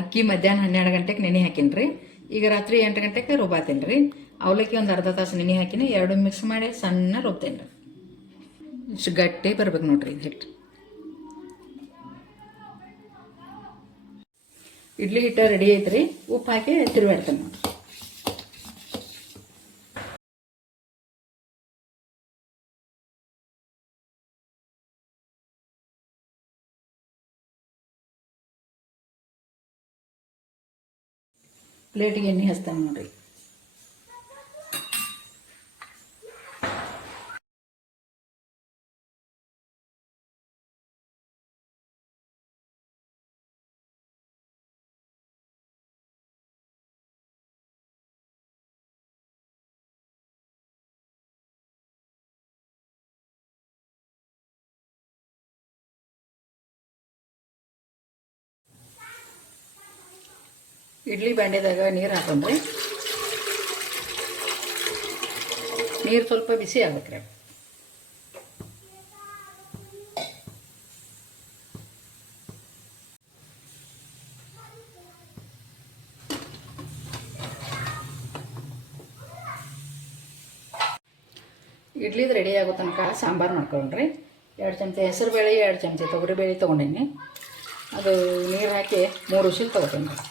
ಅಕ್ಕಿ ಮಧ್ಯಾಹ್ನ 12 ಗಂಟೆಗೆ ನೆನೆ ಹಾಕಿನಿ ರೀ. ಈಗ ರಾತ್ರಿ 8 ಗಂಟೆಗೆ ರುಬ್ಬಾತೀನಿ ರೀ. ಅವಲಕ್ಕಿ ಒಂದು ಅರ್ಧ ತಾಸು ನೆನೆ ಹಾಕಿನಿ, ಎರಡು ಮಿಕ್ಸ್ ಮಾಡಿ ಸಣ್ಣ ರುಬ್ತೇನೆ ರೀ. ಇಷ್ಟು ಗಟ್ಟಿ ಬರ್ಬೇಕು ನೋಡ್ರಿ ಇದು ಹಿಟ್ಟು. ಇಡ್ಲಿ ಹಿಟ್ಟು ರೆಡಿ ಐತ್ರಿ. ಉಪ್ಪು ಹಾಕಿ ತಿರುವಾಡ್ತೇನೆ ನೋಡ್ರಿ. ಪ್ಲೇಟಿಗೆ ಎಣ್ಣೆ ಹಚ್ತೇನೆ ನೋಡ್ರಿ. ಇಡ್ಲಿ ಬಾಂಡೆದಾಗ ನೀರು ಹಾಕೊಂಡ್ರಿ. ನೀರು ಸ್ವಲ್ಪ ಬಿಸಿ ಆಗ್ಬೇಕ್ರಿ. ಇಡ್ಲಿದು ರೆಡಿ ಆಗೋ ತನಕ ಸಾಂಬಾರು ಮಾಡ್ಕೊಂಡ್ರಿ. 2 ಚಮಚ ಹೆಸರು ಬೇಳೆ, 2 ಚಮಚ ತೊಗರಿಬೇಳೆ ತೊಗೊಂಡೇನಿ. ಅದು ನೀರು ಹಾಕಿ 3 ವಿಸಿಲ್ ತೊಗೋತೀನಿ ರೀ.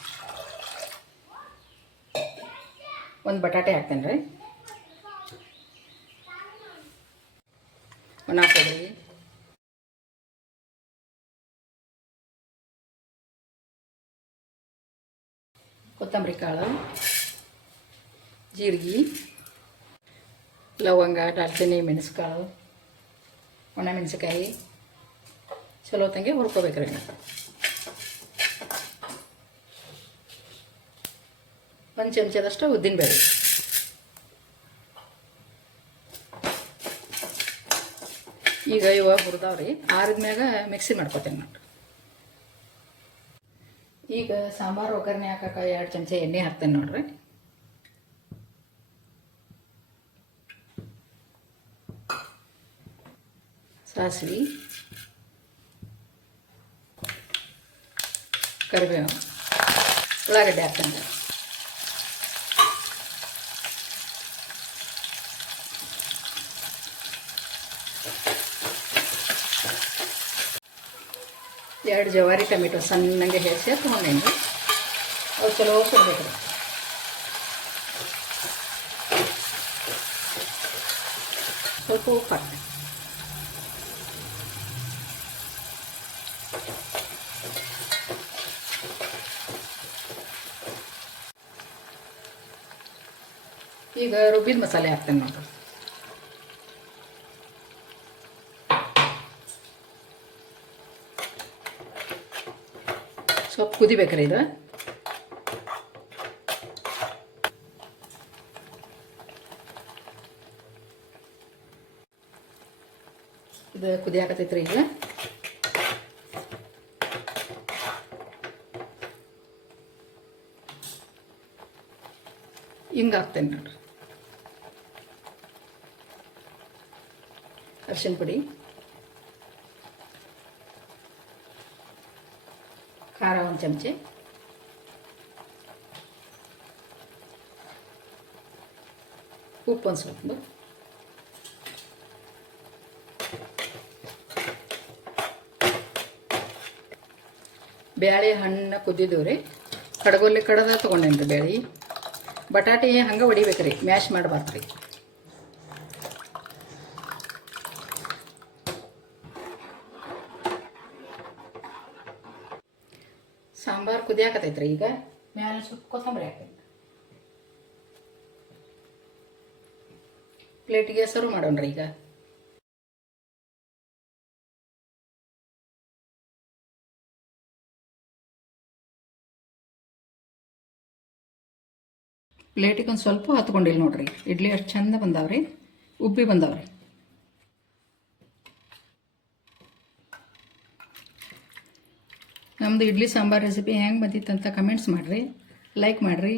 ಒಂದು ಬಟಾಟೆ ಹಾಕ್ತೇನೆ ರೀ. ಒಣ ಕೊಬ್ಬರಿ, ಕೊತ್ತಂಬರಿ ಕಾಳು, ಜೀರಿಗೆ, ಲವಂಗ, ದಾಲ್ಚಿನ್ನಿ, ಮೆಣಸುಕಾಳು, ಒಣ ಮೆಣಸಿಕಾಯಿ ಚಲೋ ತಂಗೆ ಹುರ್ಕೋಬೇಕ್ರಿ. ಒಂದು ಚಮಚದಷ್ಟು ಉದ್ದಿನಬೇಳೆ, ಈಗ ಇವ ಹುರಿದಾವ್ರಿ. ಆರಿದ್ಮ್ಯಾಗ ಮಿಕ್ಸಿ ಮಾಡ್ಕೊತೇನೆ ನೋಡ್ರಿ. ಈಗ ಸಾಂಬಾರು ಒಗ್ಗರಣೆ ಹಾಕಕ್ಕೆ 2 ಚಮಚ ಎಣ್ಣೆ ಹಾಕ್ತೇನೆ ನೋಡ್ರಿ. ಸಾಸಿವೆ, ಕರಿಬೇವು, ಉಳ್ಳಾಗಡ್ಡೆ ಹಾಕ್ತೇನೆ. ಎರಡು ಜವಾರಿ ಟೊಮೆಟೊ ಸಣ್ಣಗೆ ಹೆಚ್ಚಿ ತೊಗೊಂಡೇನಿ. ಅವು ಚಲೋ ಸುಡ್ಬೇಕು ರೀ. ಸ್ವಲ್ಪ ಉಪ್ಪು ಹಾಕ್ತೀನಿ. ಈಗ ರುಬ್ಬಿದ ಮಸಾಲೆ ಹಾಕ್ತೇನೆ ನೋಡ್ರಿ. ಸ್ವಲ್ಪ ಕುದಿಬೇಕ್ರಿ ಇದು. ಇದು ಕುದಿ ಹಾಕತೈತ್ರಿ. ಈಗ ಹಿಂಗೆ ಹಾಕ್ತೇನೆ ನೋಡ್ರಿ. ಅರಿಶಿನ ಪುಡಿ, ಖಾರ 1 ಚಮಚೆ, ಉಪ್ಪು 1 ಸ್ವಲ್ಪ, ಬ್ಯಾಳೆ ಹಣ್ಣು ಕುದ್ದಿದ್ದೀವಿ ರೀ. ಕಡಗೋಲಿ ಕಡದ ತೊಗೊಂಡೇನಿ ರೀ ಬ್ಯಾಳೆ. ಬಟಾಟೆ ಹಂಗೆ ಹೊಡಿಬೇಕ್ರಿ, ಮ್ಯಾಶ್ ಮಾಡಬಾರ್ದು ರೀ. ಸಾಂಬಾರು ಕುದಿಯಾಕತೈತ್ರಿ. ಈಗ ಮ್ಯಾಲೆ ಸ್ವಲ್ಪ ಕೊತ್ತಂಬರಿ ಹಾಕ್ತೀನಿ. ಪ್ಲೇಟಿಗೆ ಸರ್ವ್ ಮಾಡೋಣ್ರಿ. ಈಗ ಪ್ಲೇಟಿಗೆ ಒಂದು ಸ್ವಲ್ಪ ಹತ್ಕೊಂಡಿಲ್ಲ ನೋಡ್ರಿ. ಇಡ್ಲಿ ಅಷ್ಟು ಚಂದ ಬಂದಾವ್ರಿ, ಉಬ್ಬಿ ಬಂದಾವ್ರಿ. ನಮ್ಮದು ಇಡ್ಲಿ ಸಾಂಬಾರು ರೆಸಿಪಿ ಹೆಂಗೆ ಬಂದಿತ್ತಂತ ಕಮೆಂಟ್ಸ್ ಮಾಡಿರಿ, ಲೈಕ್ ಮಾಡಿರಿ,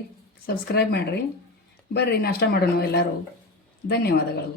ಸಬ್ಸ್ಕ್ರೈಬ್ ಮಾಡಿರಿ. ಬರ್ರಿ ನಾಷ್ಟ ಮಾಡೋಣ ಎಲ್ಲರೂ. ಧನ್ಯವಾದಗಳು.